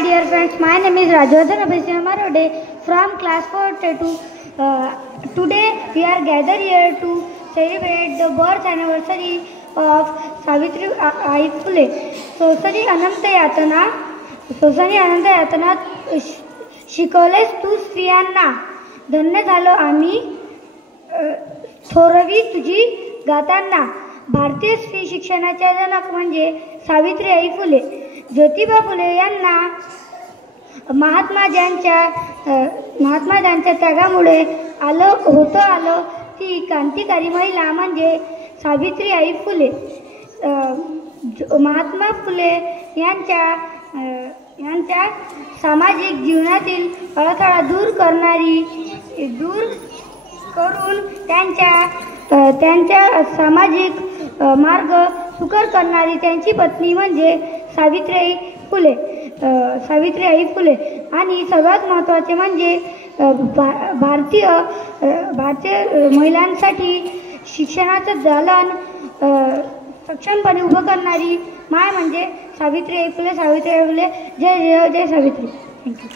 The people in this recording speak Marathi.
My dear friends, my name is Rajwardhan Abhisina Marode from class 4-2. Today we are gathered here to celebrate the birth anniversary of Savitri Ai Phule. सोसरी अनंत यातना शिकवलेस तू स्त्रियांना. धन्य झालो आम्ही थोरवी तुझी गाताना. भारतीय स्त्री शिक्षणाच्या जनक म्हणजे सावित्रीबाई फुले. ज्योतिबा फुले यांना महात्मा ज्यांच्या त्यागामुळे आलं ती क्रांतिकारी महिला म्हणजे सावित्रीबाई फुले. महात्मा फुले यांच्या सामाजिक जीवनातील अडथळा दूर करून त्यांच्या सामाजिक मार्ग सुकर करणारी त्यांची पत्नी म्हणजे सावित्रीबाई फुले. आणि सर्वात महत्त्वाचे म्हणजे भारतीय महिलांसाठी शिक्षणाचं दालन सक्षमपणे उभं करणारी माय म्हणजे सावित्रीबाई फुले. जय जय जय सावित्री. थँक्यू.